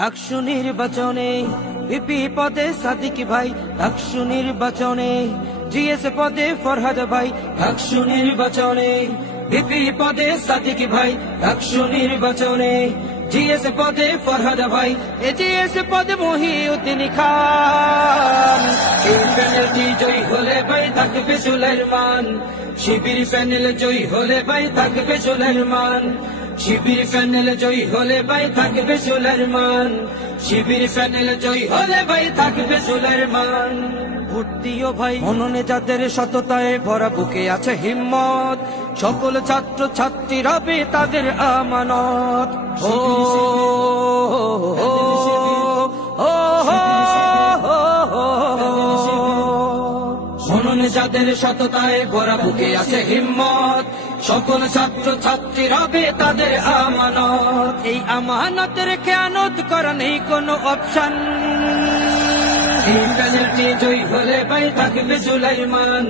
ডাকসু নির্বাচনে ভিপি পদে সাদিক ভাই, ডাকসু নির্বাচনে জিএস পদে ফরহাদ ভাই, ডাকসু নির্বাচনে ভিপি পদে সাদিক ভাই, ডাকসু নির্বাচনে জিএস পদে ফরহাদ ভাই, এজিএস পদে মহিউদ্দিন খান। এই প্যানেলটি জয়ী হলে ভাই থাকবে সুলাইমান, শিবির প্যানেল জয়ী হলে ভাই থাকবে সুলাইমান, শিবির প্যানেল জয়ী হলে ভাই থাকবে সুলাইমান, শিবির প্যানেল জয়ী হলে ভাই থাকবে সুলাইমান। ভোট দিও ভাই মননে যাদের সততায় ভরা, বুকে আছে হিম্মত, সকল ছাত্র ছাত্রী রবে তাদের আমানত। ও মননে যাদের সততায় ভরা, বুকে আছে হিম্মত, সকল ছাত্র ছাত্রী রবে তাদের আমানত। এই আমানতের খেয়ানত করা নেই কোনো অপশন। এই প্যানেলটি জয়ী হলে ভাই থাকবে সুলাইমান।